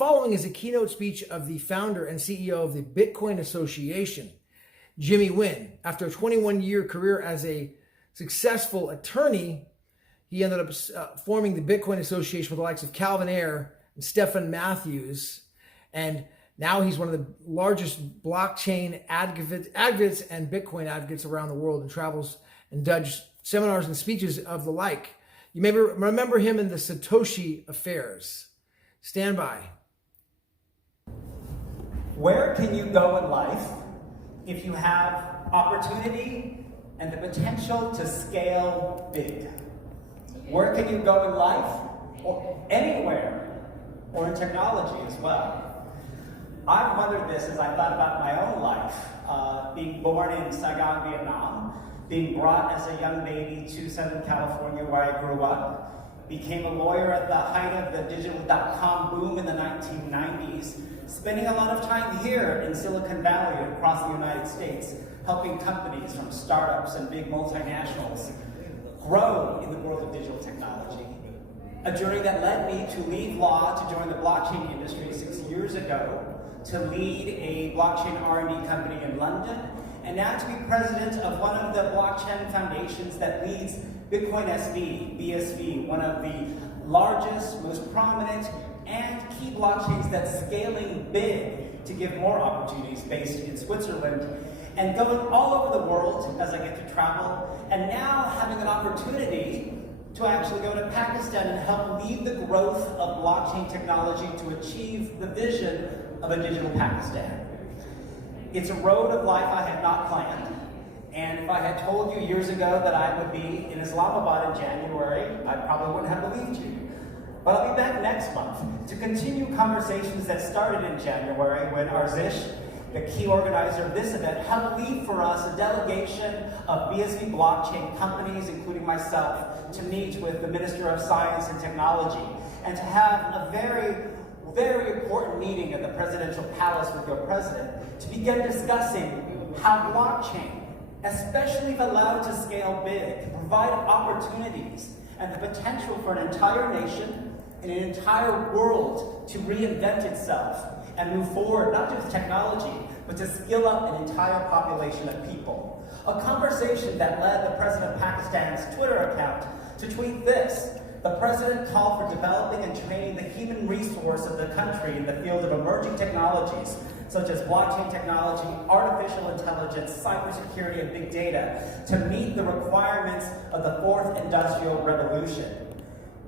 following is a keynote speech of the founder and CEO of the Bitcoin Association, Jimmy Nguyen. After a 21-year career as a successful attorney, he ended up forming the Bitcoin Association with the likes of Ayre and Stephan Mathews. And now he's one of the largest blockchain advocates and Bitcoin advocates around the world, and travels and does seminars and speeches of the like. You may remember him in the Satoshi affairs. Stand by. Where can you go in life if you have opportunity and the potential to scale big? Where can you go in life, or anywhere, or in technology as well? I've wondered this as I thought about my own life, being born in Saigon, Vietnam, being brought as a young baby to Southern California where I grew up, became a lawyer at the height of the digital .com boom in the 1990s, spending a lot of time here in Silicon Valley across the United States, helping companies from startups and big multinationals grow in the world of digital technology. A journey that led me to leave law to join the blockchain industry 6 years ago, to lead a blockchain R&D company in London, and now to be president of one of the blockchain foundations that leads Bitcoin SV, BSV, one of the largest, most prominent, and key blockchains that's scaling big to give more opportunities based in Switzerland, and going all over the world as I get to travel, and now having an opportunity to actually go to Pakistan and help lead the growth of blockchain technology to achieve the vision of a digital Pakistan. It's a road of life I had not planned, and if I had told you years ago that I would be in Islamabad in January, I probably wouldn't have believed you. But I'll be back next month to continue conversations that started in January when Arzish, the key organizer of this event, helped lead for us a delegation of BSV blockchain companies, including myself, to meet with the Minister of Science and Technology, and to have a very, very important meeting at the presidential palace with your president to begin discussing how blockchain, especially if allowed to scale big, can provide opportunities and the potential for an entire nation and an entire world to reinvent itself and move forward, not just technology, but to skill up an entire population of people. A conversation that led the president of Pakistan's Twitter account to tweet this: the president called for developing and training the human resource of the country in the field of emerging technologies, such as blockchain technology, artificial intelligence, cybersecurity, and big data, to meet the requirements of the fourth industrial revolution.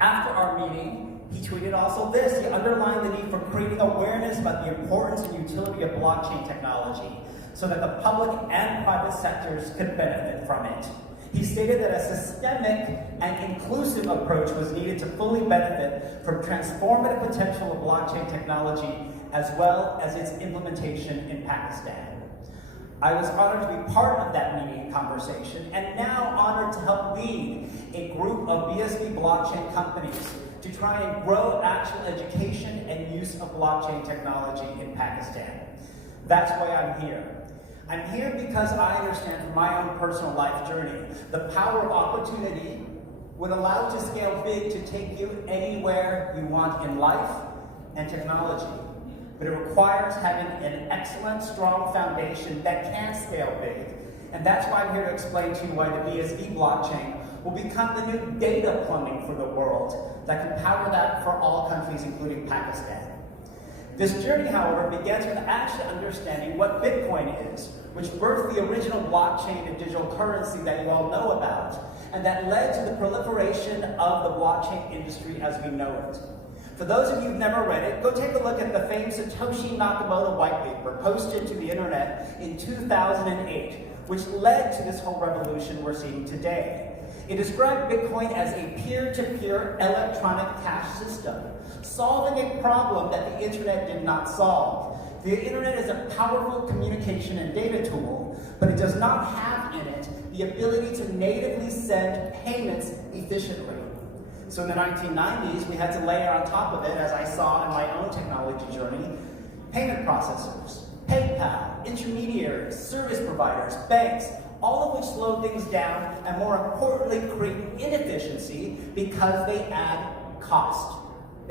After our meeting, he tweeted also this. He underlined the need for creating awareness about the importance and utility of blockchain technology so that the public and private sectors could benefit from it. He stated that a systemic and inclusive approach was needed to fully benefit from transformative potential of blockchain technology as well as its implementation in Pakistan. I was honored to be part of that meeting and conversation, and now honored to help lead a group of BSV blockchain companies to try and grow actual education and use of blockchain technology in Pakistan. That's why I'm here. I'm here because I understand from my own personal life journey, the power of opportunity would allow you to scale big to take you anywhere you want in life and technology. But it requires having an excellent, strong foundation that can scale big. And that's why I'm here to explain to you why the BSV blockchain will become the new data plumbing for the world that can power that for all countries, including Pakistan. This journey, however, begins with actually understanding what Bitcoin is, which birthed the original blockchain and digital currency that you all know about, and that led to the proliferation of the blockchain industry as we know it. For those of you who've never read it, go take a look at the famous Satoshi Nakamoto white paper posted to the internet in 2008, which led to this whole revolution we're seeing today. It described Bitcoin as a peer-to-peer electronic cash system, solving a problem that the internet did not solve. The internet is a powerful communication and data tool, but it does not have in it the ability to natively send payments efficiently. So in the 1990s, we had to layer on top of it, as I saw in my own technology journey, payment processors, PayPal, intermediaries, service providers, banks, all of which slow things down and more importantly create inefficiency because they add cost.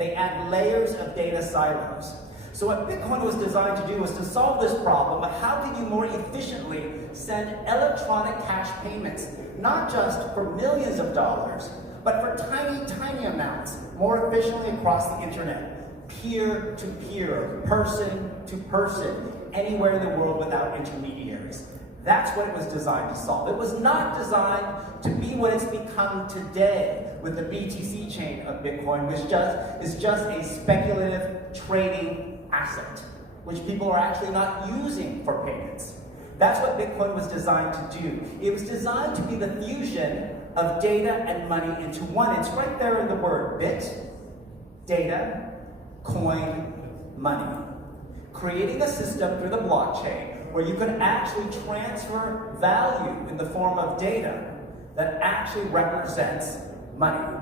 They add layers of data silos. So what Bitcoin was designed to do was to solve this problem of how can you more efficiently send electronic cash payments, not just for millions of dollars, but for tiny, tiny amounts, more efficiently across the internet, peer to peer, person to person, anywhere in the world without intermediaries. That's what it was designed to solve. It was not designed to be what it's become today with the BTC chain of Bitcoin, which is just a speculative trading asset, which people are actually not using for payments. That's what Bitcoin was designed to do. It was designed to be the fusion of data and money into one. It's right there in the word bit, data, coin, money. Creating a system through the blockchain where you could actually transfer value in the form of data that actually represents money.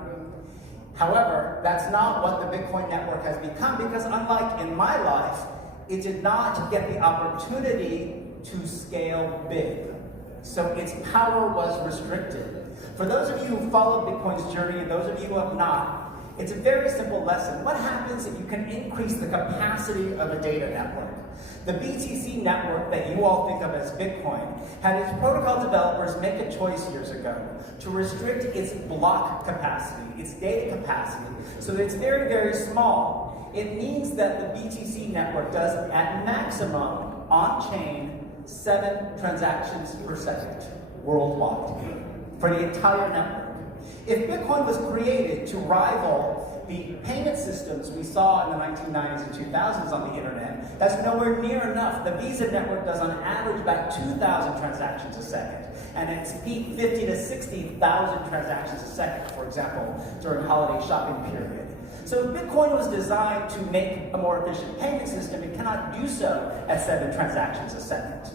However, that's not what the Bitcoin network has become, because unlike in my life, it did not get the opportunity to scale big. So its power was restricted. For those of you who followed Bitcoin's journey and those of you who have not, it's a very simple lesson. What happens if you can increase the capacity of a data network? The BTC network that you all think of as Bitcoin had its protocol developers make a choice years ago to restrict its block capacity, its data capacity, so that it's very, very small. It means that the BTC network does, at maximum, on-chain, 7 transactions per second worldwide for the entire network. If Bitcoin was created to rival the payment systems we saw in the 1990s and 2000s on the internet, that's nowhere near enough. The Visa network does on average about 2,000 transactions a second, and at its peak 50 to 60,000 transactions a second, for example, during holiday shopping period. So if Bitcoin was designed to make a more efficient payment system, it cannot do so at 7 transactions a second.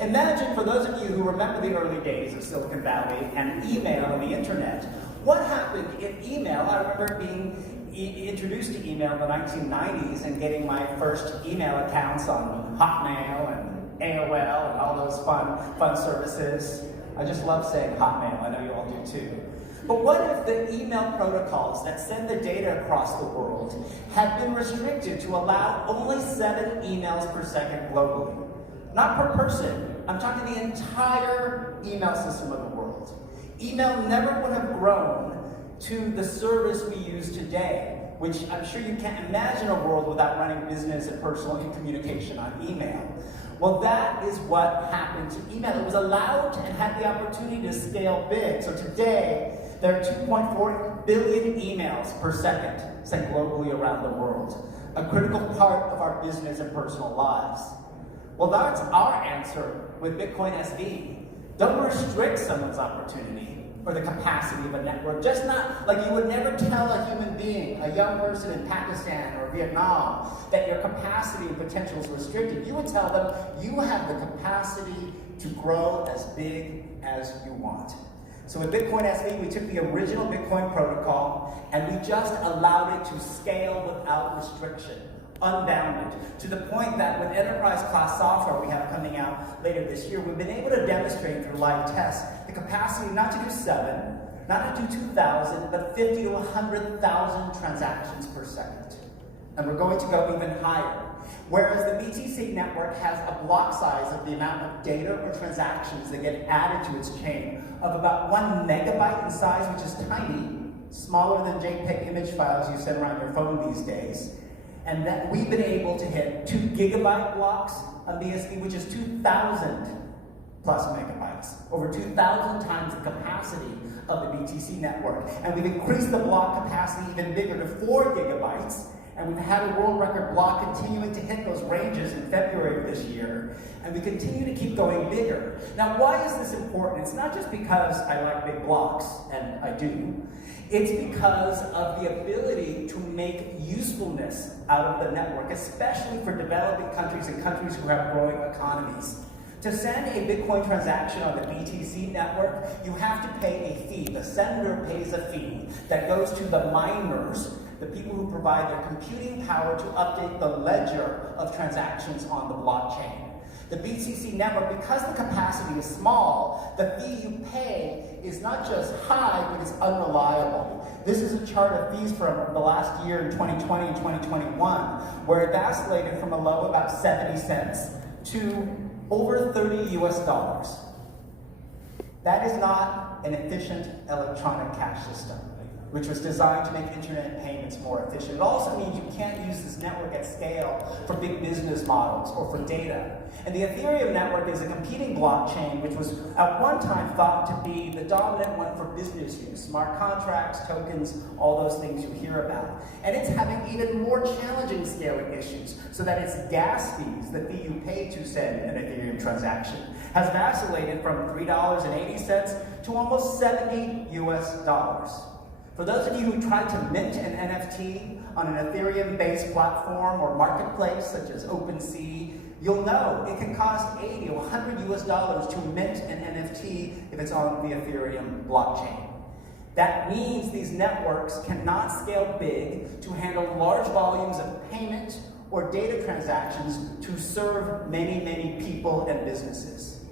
Imagine, for those of you who remember the early days of Silicon Valley and email and the internet, what happened in email. I remember being introduced to email in the 1990s and getting my first email accounts on Hotmail and AOL and all those fun services. I just love saying Hotmail, I know you all do too. But what if the email protocols that send the data across the world had been restricted to allow only 7 emails per second globally? Not per person, I'm talking the entire email system of the world. Email never would have grown to the service we use today, which I'm sure you can't imagine a world without running business and personal communication on email. Well, that is what happened to email. It was allowed and had the opportunity to scale big. So today, there are 2.4 billion emails per second sent globally around the world, a critical part of our business and personal lives. Well, that's our answer with Bitcoin SV. Don't restrict someone's opportunity or the capacity of a network. Just not like you would never tell a human being, a young person in Pakistan or Vietnam, that your capacity and potential is restricted. You would tell them you have the capacity to grow as big as you want. So with Bitcoin SV, we took the original Bitcoin protocol and we just allowed it to scale without restriction. Unbounded, to the point that with enterprise class software we have coming out later this year, we've been able to demonstrate through live tests the capacity not to do 7, not to do 2,000, but 50 to 100,000 transactions per second. And we're going to go even higher. Whereas the BTC network has a block size of the amount of data or transactions that get added to its chain of about 1 megabyte in size, which is tiny, smaller than JPEG image files you send around your phone these days. And that we've been able to hit 2 gigabyte blocks on BSV, which is 2,000 plus megabytes, over 2,000 times the capacity of the BTC network. And we've increased the block capacity even bigger to 4 gigabytes, and we've had a world record block continuing to hit those ranges in February of this year, and we continue to keep going bigger. Now, why is this important? It's not just because I like big blocks, and I do. It's because of the ability to make usefulness out of the network, especially for developing countries and countries who have growing economies. To send a Bitcoin transaction on the BTC network, you have to pay a fee. The sender pays a fee that goes to the miners, the people who provide their computing power to update the ledger of transactions on the blockchain. The BTC network, because the capacity is small, the fee you pay is not just high, but it's unreliable. This is a chart of fees from the last year in 2020 and 2021, where it vacillated from a low of about 70 cents to over $30 US. That is not an efficient electronic cash system, which was designed to make internet payments more efficient. It also means you can't use this network at scale for big business models or for data. And the Ethereum network is a competing blockchain, which was at one time thought to be the dominant one for business use. Smart contracts, tokens, all those things you hear about. And it's having even more challenging scaling issues, so that its gas fees, the fee you pay to send an Ethereum transaction, has vacillated from $3.80 to almost $70 US. For those of you who tried to mint an NFT on an Ethereum-based platform or marketplace such as OpenSea, you'll know it can cost $80 or $100 US to mint an NFT if it's on the Ethereum blockchain. That means these networks cannot scale big to handle large volumes of payment or data transactions to serve many, many people and businesses.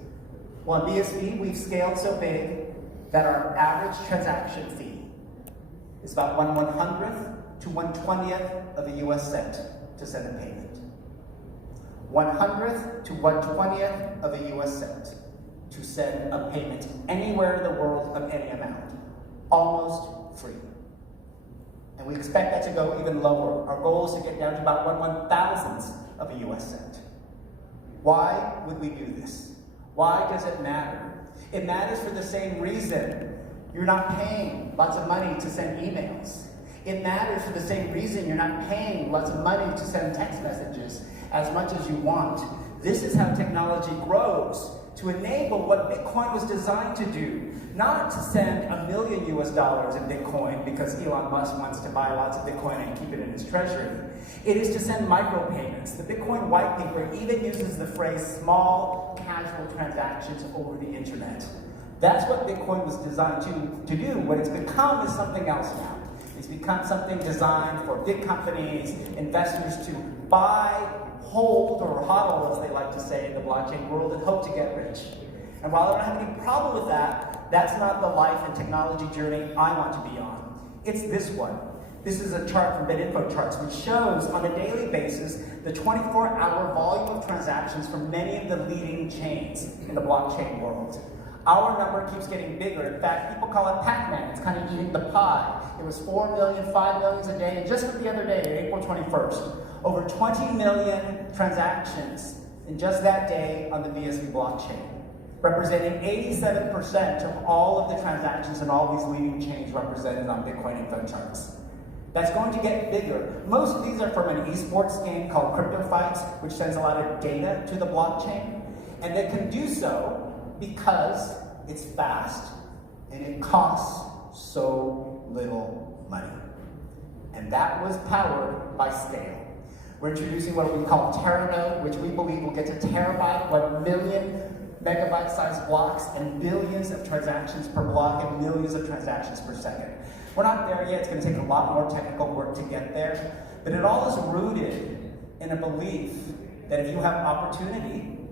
Well, in BSV, we've scaled so big that our average transaction fee is about 1/100th to 1/20th of a US cent to send a payment. 100th to 1/20th of a US cent to send a payment anywhere in the world of any amount. Almost free. And we expect that to go even lower. Our goal is to get down to about 1/1000th of a US cent. Why would we do this? Why does it matter? It matters for the same reason. You're not paying lots of money to send emails. It matters for the same reason you're not paying lots of money to send text messages as much as you want. This is how technology grows, to enable what Bitcoin was designed to do. Not to send $1 million US in Bitcoin because Elon Musk wants to buy lots of Bitcoin and keep it in his treasury. It is to send micropayments. The Bitcoin white paper even uses the phrase small, casual transactions over the internet. That's what Bitcoin was designed to do. What it's become is something else now. It's become something designed for big companies, investors to buy, hold, or hodl, as they like to say in the blockchain world, and hope to get rich. And while I don't have any problem with that, that's not the life and technology journey I want to be on. It's this one. This is a chart from BitInfo Charts, which shows on a daily basis the 24-hour volume of transactions from many of the leading chains in the blockchain world. Our number keeps getting bigger. In fact, people call it Pac-Man. It's kind of eating the pie. It was 4 million, 5 million a day, and just the other day, April 21st, over 20 million transactions in just that day on the BSV blockchain, representing 87% of all of the transactions in all these leading chains represented on Bitcoin Info Charts. That's going to get bigger. Most of these are from an esports game called Crypto Fights, which sends a lot of data to the blockchain, and they can do so because it's fast and it costs so little money. And that was powered by scale. We're introducing what we call TerraNode, which we believe will get to terabyte, 1 million megabyte-sized blocks, and billions of transactions per block and millions of transactions per second. We're not there yet. It's going to take a lot more technical work to get there. But it all is rooted in a belief that if you have opportunity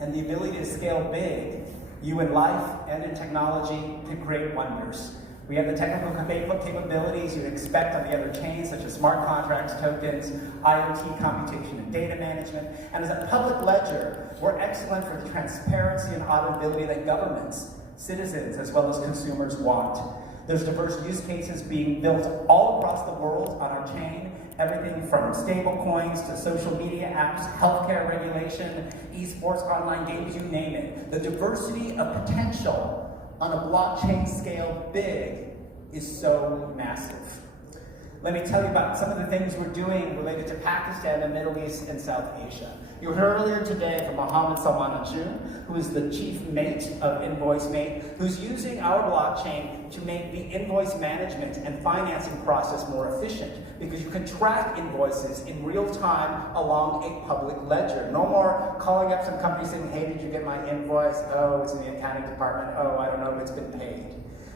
and the ability to scale big, you in life and in technology can create wonders. We have the technical capabilities you'd expect on the other chains, such as smart contracts, tokens, IoT computation, and data management. And as a public ledger, we're excellent for the transparency and auditability that governments, citizens, as well as consumers want. There's diverse use cases being built all across the world on our chain, everything from stable coins to social media apps, healthcare regulation, esports, online games, you name it. The diversity of potential on a blockchain scale big is so massive. Let me tell you about some of the things we're doing related to Pakistan, the Middle East, and South Asia. You heard earlier today from Mohammed Salman Ajun, who is the chief mate of Invoice Mate, who's using our blockchain to make the invoice management and financing process more efficient, because you can track invoices in real time along a public ledger. No more calling up some company saying, hey, did you get my invoice? Oh, it's in the accounting department. Oh, I don't know if it's been paid.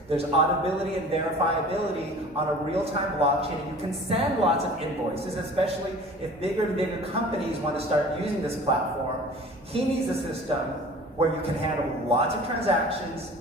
There's auditability and verifiability on a real-time blockchain, and you can send lots of invoices, especially if bigger and bigger companies want to start using this platform. He needs a system where you can handle lots of transactions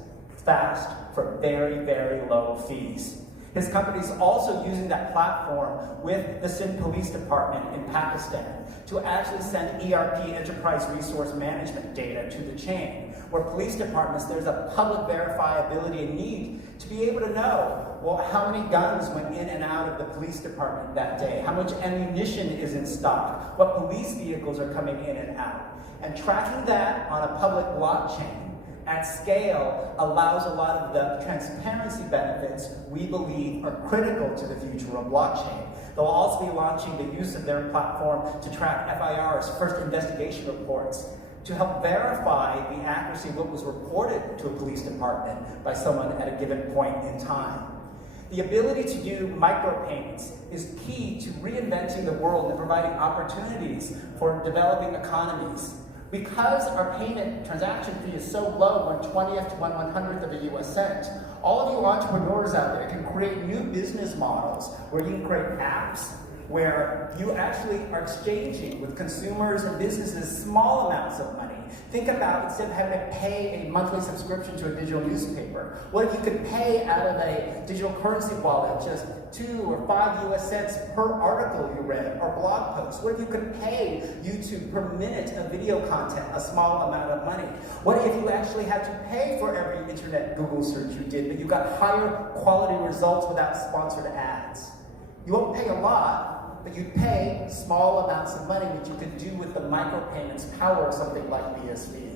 fast for very, very low fees. His company is also using that platform with the Sindh Police Department in Pakistan to actually send ERP, enterprise resource management data to the chain, where police departments, there's a public verifiability and need to be able to know, well, how many guns went in and out of the police department that day, how much ammunition is in stock, what police vehicles are coming in and out. And tracking that on a public blockchain at scale allows a lot of the transparency benefits we believe are critical to the future of blockchain. They'll also be launching the use of their platform to track FIR's first investigation reports to help verify the accuracy of what was reported to a police department by someone at a given point in time. The ability to do micropayments is key to reinventing the world and providing opportunities for developing economies. Because our payment transaction fee is so low, 1/20th to 1/100th of a US cent, all of you entrepreneurs out there can create new business models where you can create apps where you actually are exchanging with consumers and businesses small amounts of money. Think about, instead of having to pay a monthly subscription to a digital newspaper, what if you could pay out of a digital currency wallet just 2 or 5 US cents per article you read or blog post? What if you could pay YouTube per minute of video content a small amount of money? What if you actually had to pay for every internet Google search you did, but you got higher quality results without sponsored ads? You won't pay a lot, but you'd pay small amounts of money, which you could do with the micropayments power of something like BSV.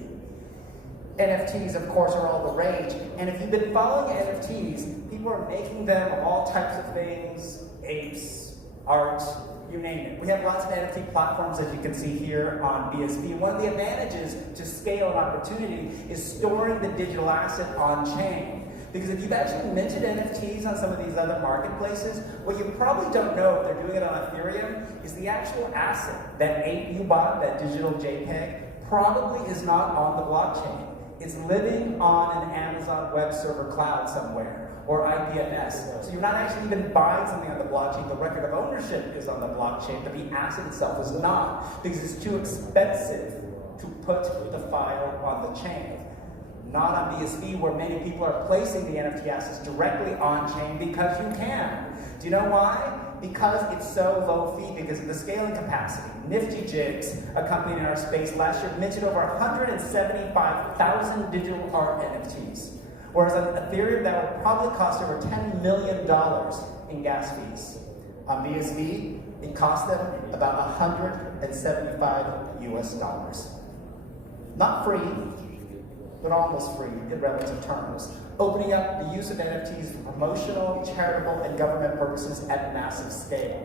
NFTs, of course, are all the rage. And if you've been following NFTs, people are making them of all types of things, apes, art, you name it. We have lots of NFT platforms, as you can see here on BSV. One of the advantages to scale and opportunity is storing the digital asset on chain. Because if you've actually minted NFTs on some of these other marketplaces, what you probably don't know if they're doing it on Ethereum is the actual asset, that ape you bought, that digital JPEG, probably is not on the blockchain. It's living on an Amazon Web Server cloud somewhere, or IPFS. So you're not actually even buying something on the blockchain. The record of ownership is on the blockchain, but the asset itself is not, because it's too expensive to put the file on the chain. Not on BSV, where many people are placing the NFT assets directly on chain because you can. Do you know why? Because it's so low fee, because of the scaling capacity. Nifty Jigs, a company in our space, last year minted over 175,000 digital art NFTs. Whereas on Ethereum, that will probably cost over $10 million in gas fees. On BSV, it cost them about $175 US. Not free, but almost free in relative terms, opening up the use of NFTs for promotional, charitable, and government purposes at massive scale.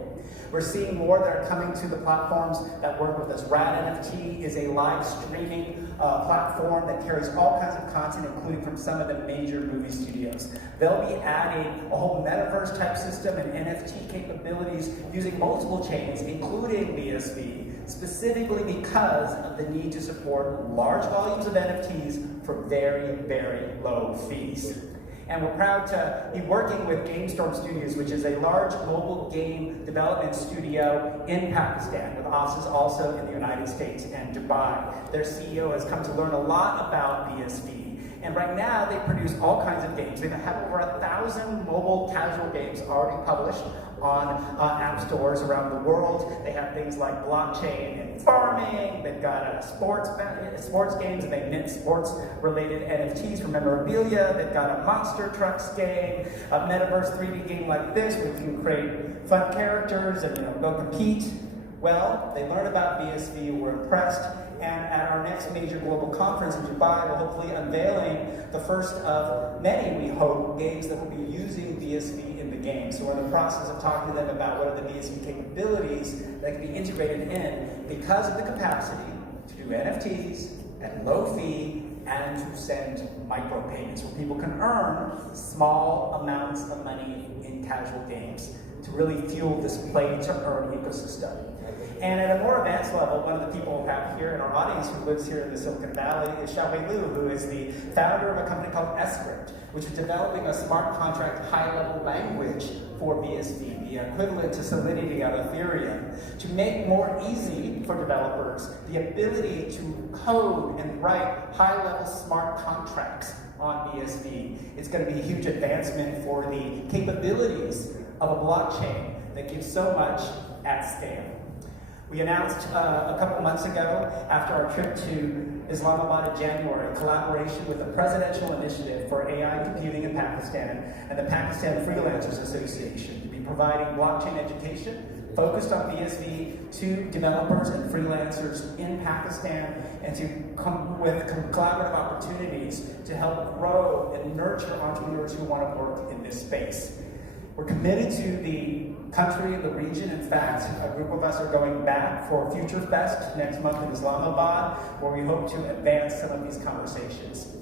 We're seeing more that are coming to the platforms that work with us. Rad NFT is a live streaming platform that carries all kinds of content, including from some of the major movie studios. They'll be adding a whole metaverse type system and NFT capabilities using multiple chains, including BSV, specifically because of the need to support large volumes of NFTs for very, very low fees. And we're proud to be working with GameStorm Studios, which is a large mobile game development studio in Pakistan, with offices also in the United States and Dubai. Their CEO has come to learn a lot about BSV. And right now, they produce all kinds of games. They have over 1,000 mobile casual games already published on app stores around the world. They have things like blockchain and farming. They've got sports games, and they mint sports-related NFTs for memorabilia. They've got a monster trucks game, a metaverse 3D game like this, where you can create fun characters and go compete. Well, they learned about BSV, were impressed, and at our next major global conference in Dubai, we're hopefully unveiling the first of many, we hope, games that will be using BSV in the game. So we're in the process of talking to them about what are the BSV capabilities that can be integrated in because of the capacity to do NFTs at low fee and to send micropayments where people can earn small amounts of money in casual games to really fuel this play-to-earn ecosystem. And at a more advanced level, one of the people we have here in our audience who lives here in the Silicon Valley is Xiaowei Liu, who is the founder of a company called sCrypt. which is developing a smart contract high-level language for BSV, the equivalent to Solidity on Ethereum, to make more easy for developers the ability to code and write high-level smart contracts on BSV. It's going to be a huge advancement for the capabilities of a blockchain that gives so much at scale. We announced a couple months ago, after our trip to Islamabad in January, collaboration with the Presidential Initiative for AI Computing in Pakistan and the Pakistan Freelancers Association to be providing blockchain education focused on BSV to developers and freelancers in Pakistan, and to come with collaborative opportunities to help grow and nurture entrepreneurs who want to work in this space. We're committed to the country and the region. In fact, a group of us are going back for Future Fest next month in Islamabad, where we hope to advance some of these conversations.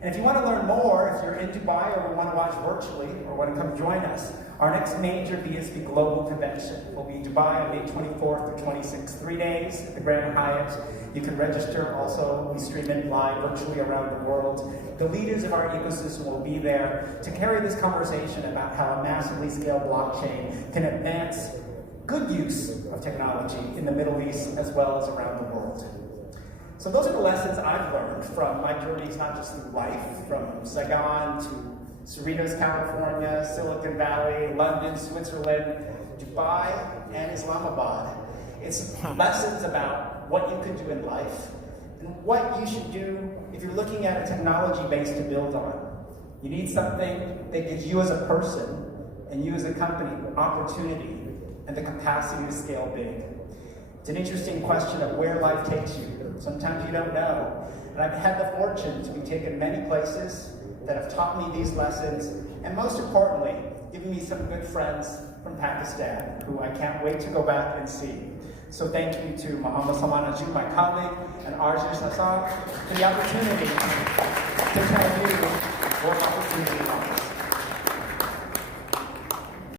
And if you want to learn more, if you're in Dubai or want to watch virtually or want to come join us, our next major BSV Global Convention will be in Dubai on May 24th through 26th, 3 days at the Grand Hyatt. You can register also. We stream it live virtually around the world. The leaders of our ecosystem will be there to carry this conversation about how a massively scaled blockchain can advance good use of technology in the Middle East as well as around the world. So those are the lessons I've learned from my journeys, not just through life, from Saigon to Cerritos, California, Silicon Valley, London, Switzerland, Dubai, and Islamabad. It's lessons about what you can do in life and what you should do if you're looking at a technology base to build on. You need something that gives you as a person and you as a company opportunity and the capacity to scale big. It's an interesting question of where life takes you. Sometimes you don't know. And I've had the fortune to be taken many places that have taught me these lessons, and most importantly, given me some good friends from Pakistan, who I can't wait to go back and see. So thank you to Muhammad Salman Ajoo, my colleague, and Arjun Sassan for the opportunity to tell you what opportunity offers.